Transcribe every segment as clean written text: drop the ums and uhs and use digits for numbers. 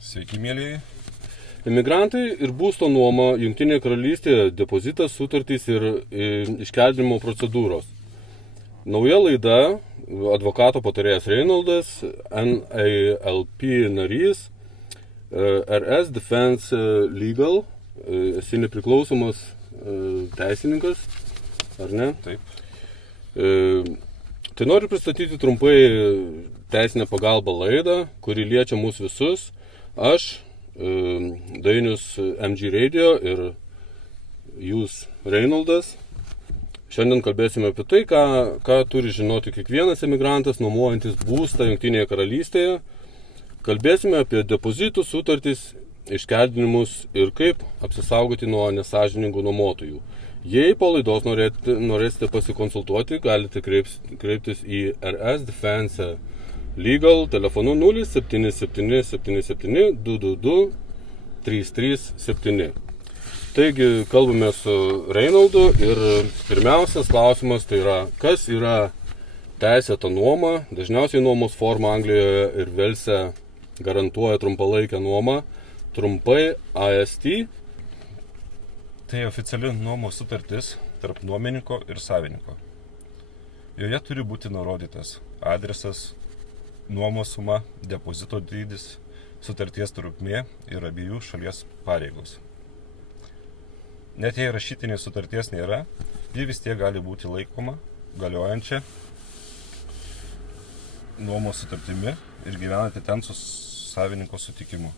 Sveiki, mėlyjei. Imigrantai ir būsto nuoma Jungtinėje karalystėje, depozitas, sutartys ir iškeldinimo procedūros. Nauja laida, advokato patarėjas Reinoldas, NALP narys, RS Defense Legal, esi nepriklausomas teisininkas, ar ne? Taip. Tai noriu pristatyti trumpai teisinę pagalbą laidą, kuri liečia mus visus. Aš, Dainius MG Radio ir jūs Reinoldas. Šiandien kalbėsime apie tai, ką turi žinoti kiekvienas emigrantas, nuomojantis būstą Jungtinėje karalystėje. Kalbėsime apie depozitų, sutartys, iškeldinimus ir kaip apsisaugoti nuo nesąžiningų nuomotojų. Jei po laidos norėsite pasikonsultuoti, galite kreiptis į RS Defense Legal telefonu 077 77 222 337. Taigi kalbame su Reinoldu ir pirmiausias klausimas tai yra, kas yra teisėta nuoma. Dažniausiai nuomos forma Anglijoje ir Velse garantuoja trumpalaikę nuomą, trumpai AST. Tai oficiali nuomos sutartis tarp nuomininko ir savininko. Joje turi būti nurodytas adresas, nuomos suma, depozito dydis, sutarties trukmė ir abiejų šalies pareigos. Net jei rašytinės sutarties nėra, ji vis tiek gali būti laikoma galiojančia nuomos sutartimi ir gyvenate ten su savininko sutikimu.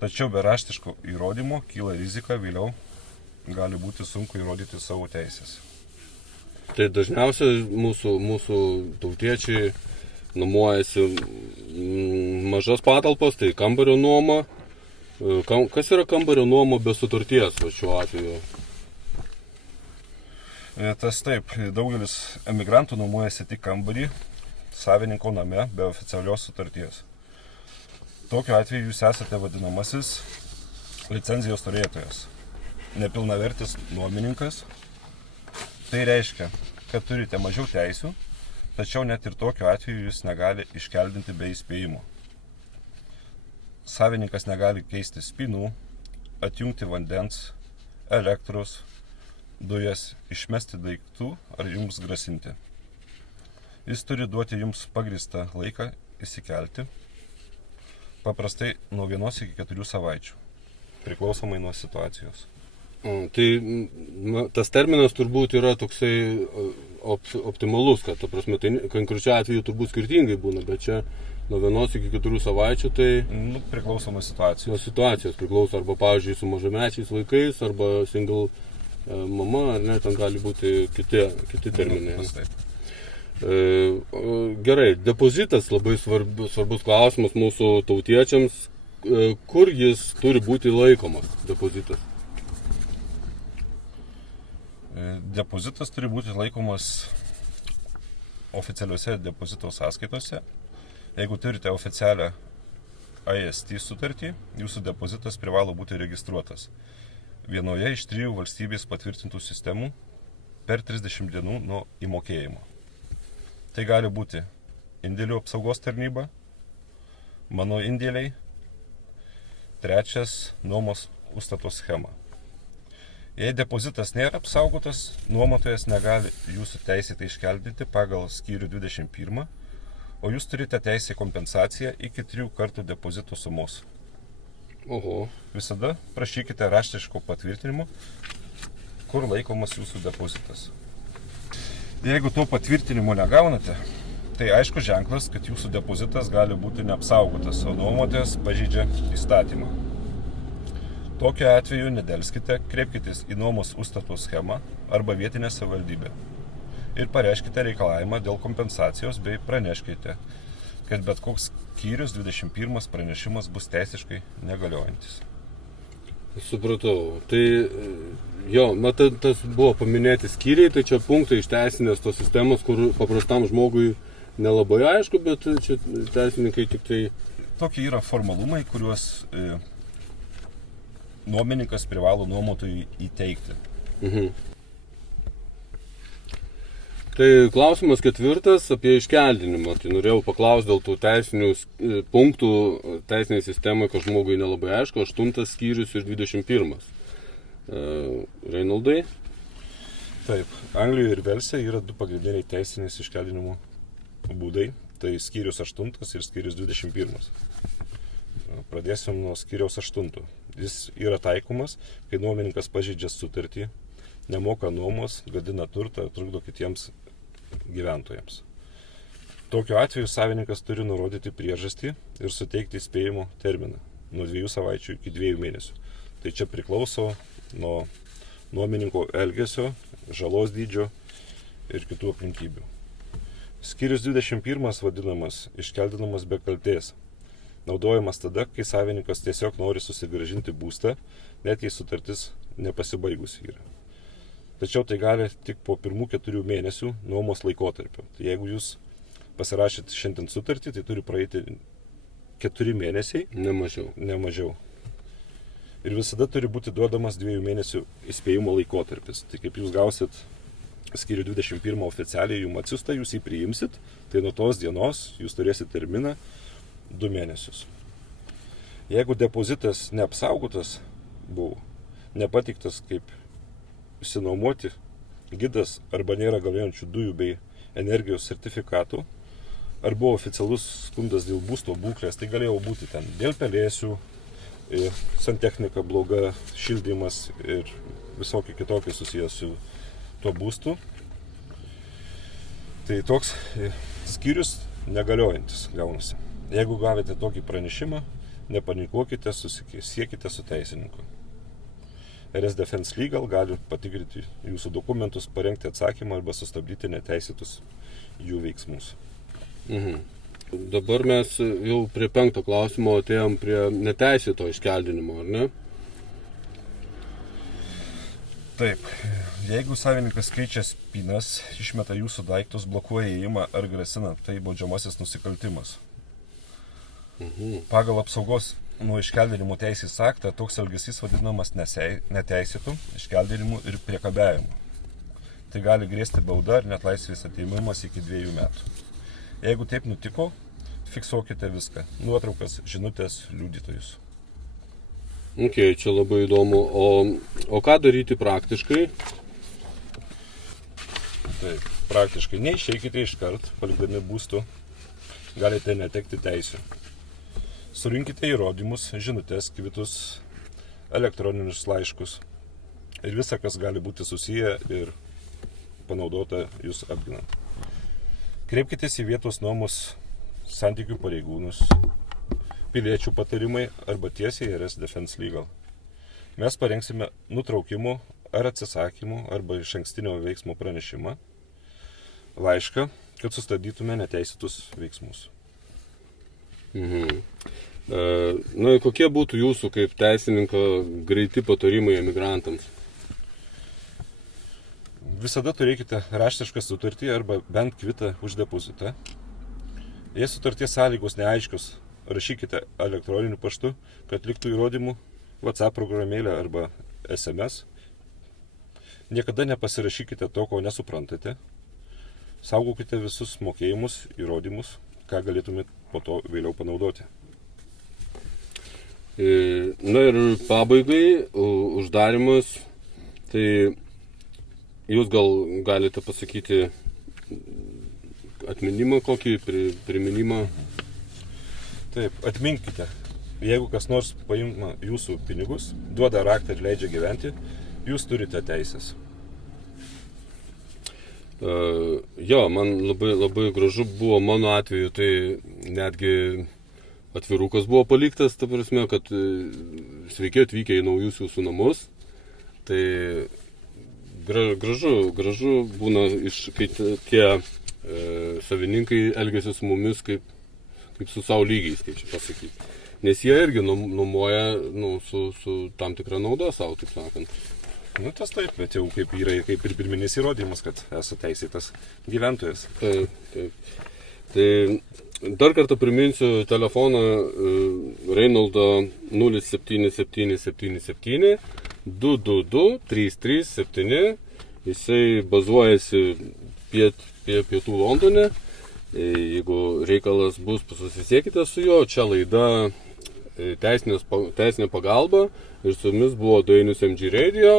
Tačiau be raštiško įrodymo kyla rizika, vėliau gali būti sunku įrodyti savo teisės. Tai dažniausiai mūsų tautiečiai nuomojasi mažas patalpas, tai kambario nuoma. Kas yra kambario nuoma be sutarties šiuo atveju? Tas taip, daugelis emigrantų nuomojasi tik kambarį savininko name be oficialios sutarties. Tokiu atveju jūs esate vadinamasis licenzijos turėtojas, nepilnavertis nuomininkas. Tai reiškia, kad turite mažiau teisių, tačiau net ir tokiu atveju jis negali iškeldinti be įspėjimo. Savininkas negali keisti spynų, atjungti vandens, elektros, dujas, išmesti daiktų ar jums grasinti. Jis turi duoti jums pagrįstą laiką įsikelti, paprastai nuo 1 iki 4 savaičių, priklausomai nuo situacijos. Tai tas terminas turbūt yra toksai optimalus, kad, ta prasme, tai konkrečiu atveju turbūt skirtingai būna, bet čia nuo 1 iki 4 savaičių tai... Priklausomai situacijos. Nuo situacijos priklauso, arba, pavyzdžiui, su mažamečiais vaikais, arba single mama, ar ne, ten gali būti kiti terminai. Gerai, depozitas labai svarbus klausimas mūsų tautiečiams. Kur jis turi būti laikomas, depozitas? Depozitas turi būti laikomas oficialiuose depozito sąskaitose. Jeigu turite oficialią AST sutartį, jūsų depozitas privalo būti registruotas vienoje iš 3 valstybės patvirtintų sistemų per 30 dienų nuo įmokėjimo. Tai gali būti indėlių apsaugos tarnyba, mano indėliai, 3 nuomos užstato schema. Jei depozitas nėra apsaugotas, nuomotojas negali jūsų teisėtai iškeldinti pagal skyrių 21, o jūs turite teisę kompensaciją iki 3 kartų depozito sumos. Oho. Visada prašykite raštiško patvirtinimo, kur laikomas jūsų depozitas. Jeigu to patvirtinimo negaunate, tai aišku ženklas, kad jūsų depozitas gali būti neapsaugotas, o nuomotojas pažeidžia įstatymą. Tokiu atveju nedelskite, kreipkitės į nuomos užstato schemą arba vietinę savivaldybę ir pareiškite reikalavimą dėl kompensacijos bei praneškite, kad bet koks skyrius 21 pranešimas bus teisiškai negaliojantis. Supratau. Tai jo, tas buvo paminėti skyriai, tai čia punktai iš teisinės tos sistemos, kur paprastam žmogui nelabai aišku, bet čia teisininkai tik tai... Tokie yra formalumai, kuriuos nuomininkas privalo nuomotojui įteikti. Tai klausimas 4 apie iškeldinimą. Tai norėjau paklausti dėl tų teisinių punktų teisiniai sistemai, kad žmogui nelabai aišku, 8 skyrius ir 21. Reinaldai? Taip, Anglijoje ir Velse yra 2 pagrindiniai teisinės iškeldinimo būdai. Tai skyrius 8 ir skyrius 21. Pradėsim nuo skyriaus 8. Jis yra taikomas, kai nuomininkas pažeidžia sutartį, nemoka nuomos, gadina turtą, trukdo kitiems gyventojams. Tokiu atveju savininkas turi nurodyti priežastį ir suteikti įspėjimo terminą nuo 2 savaičių iki 2 mėnesių. Tai čia priklauso nuo nuomininko elgesio, žalos dydžio ir kitų aplinkybių. Skyrius 21 vadinamas iškeldinamas be kaltės. Naudojamas tada, kai savininkas tiesiog nori susigrąžinti būstą, net jei sutartis nepasibaigusi yra. Tačiau tai gali tik po 1-4 mėnesių nuomos laikotarpio. Tai jeigu jūs pasirašėt šiandien sutartį, tai turi praeiti 4 mėnesiai. Ne mažiau. Ir visada turi būti duodamas 2 mėnesių įspėjimo laikotarpis. Tai kaip jūs gausit skyrių 21 oficialiai jums atsiųsta, jūs jį priimsit, tai nuo tos dienos jūs turėsit terminą 2 mėnesius. Jeigu depozitas neapsaugotas buvo, nepateiktas kaip išsinuomoti gidas arba nėra galiojančių dujų bei energijos sertifikatų, ar buvo oficialus skundas dėl būsto būklės, tai galėjo būti ten dėl pelėsių, santechnika bloga, šildymas ir visokie kitokie susijęs su tuo būstu. Tai toks skyrius negaliojantis gaunasi. Jeigu gavote tokį pranešimą, nepanikuokite, susisiekite su teisininku. RS Defense Legal gali patikrinti jūsų dokumentus, parengti atsakymą arba sustabdyti neteisėtus jų veiksmus. Dabar mes jau prie 5 klausimo atėjom prie neteisėto iškeldinimo, ar ne? Taip. Jeigu savininkas keičia spynas, išmeta jūsų daiktus, blokuoja įėjimą ar grasina, tai baudžiamasis nusikaltimas. Pagal apsaugos nuo iškeldinimo teisės aktą toks elgesys vadinamas neteisėtu iškeldinimu ir priekabiavimu. Tai gali grėsti bauda ar net laisvės atėmimas iki 2 metų. Jeigu taip nutiko, fiksuokite viską. Nuotraukas, žinutės, liudytojus. Čia labai įdomu. O ką daryti praktiškai? Taip, praktiškai neišeikite iškart, palikdami būstų, galite netekti teisių. Surinkite įrodymus, žinutes, kvitus, elektroninius laiškus ir visa, kas gali būti susiję ir panaudota jūs apginant. Kreipkitės į vietos nuomos santykių pareigūnus, piliečių patarimai arba tiesiai RS Defense Legal. Mes parengsime nutraukimo ar atsisakymo arba išankstinio veiksmo pranešimą, laišką, kad sustabdytume neteisėtus veiksmus. Na, kokie būtų jūsų kaip teisininko greiti patarimai emigrantams? Visada turėkite raštišką sutartį arba bent kvitą už depozitą. Jei sutarties sąlygos neaiškios, rašykite elektroniniu paštu, kad liktų įrodymų WhatsApp programėlę arba SMS. Niekada nepasirašykite to, ko nesuprantate. Saugokite visus mokėjimus, įrodymus, ką galėtumėte po to vėliau panaudoti. Na ir pabaigai, uždarimas, tai jūs gal galite pasakyti atminimą kokį, priminimą? Taip, atminkite. Jeigu kas nors paima jūsų pinigus, duoda raktą ir leidžia gyventi, jūs turite teisės. Man labai gražu buvo mano atveju, tai netgi atvirukas buvo paliktas, ta prasme, kad sveiki atvykę į naujus jūsų namus. Tai gražu būna, kai tie savininkai elgiasi su mumis kaip su savo lygiais, kaip čia pasakyti. Nes jie irgi numoja su tam tikra nauda savo, taip sakant. Tas taip, bet jau kaip yra kaip ir pirminis įrodymas, kad esu teisėtas gyventojas. Taip. Tai dar kartą priminsiu telefoną Reinaldo 07777 222 337. Jisai bazuojasi pietų Londone. Jeigu reikalas bus, susisiekite su juo. Čia laida teisinė pagalba. Ir su jumis buvo Dainius MG Radio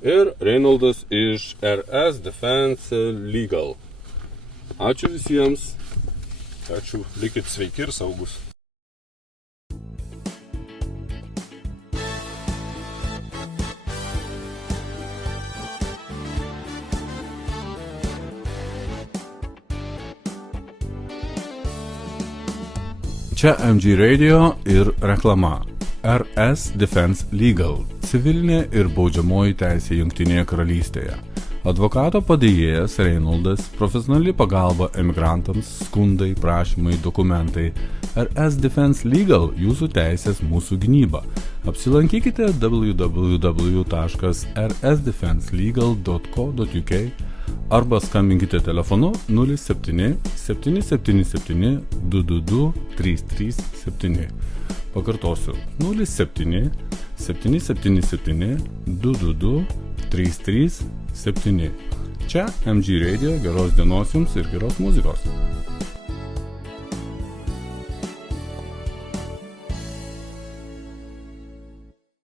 ir Reinoldas iš RS Defense Legal. Ačiū visiems. Ačiū. Likit sveiki ir saugus. Čia MG Radio ir reklama. RS Defense Legal – civilinė ir baudžiamoji teisė Jungtinėje karalystėje. Advokato padėjėjas Reinoldas, profesionali pagalba emigrantams, skundai, prašymai, dokumentai. RS Defense Legal – jūsų teisės, mūsų gynyba. Apsilankykite www.rsdefenselegal.co.uk arba skambinkite telefonu 07 777 222 337. Pakartosiu 07 777 222 337. Čia MG Radio, geros dienos jums ir geros muzikos.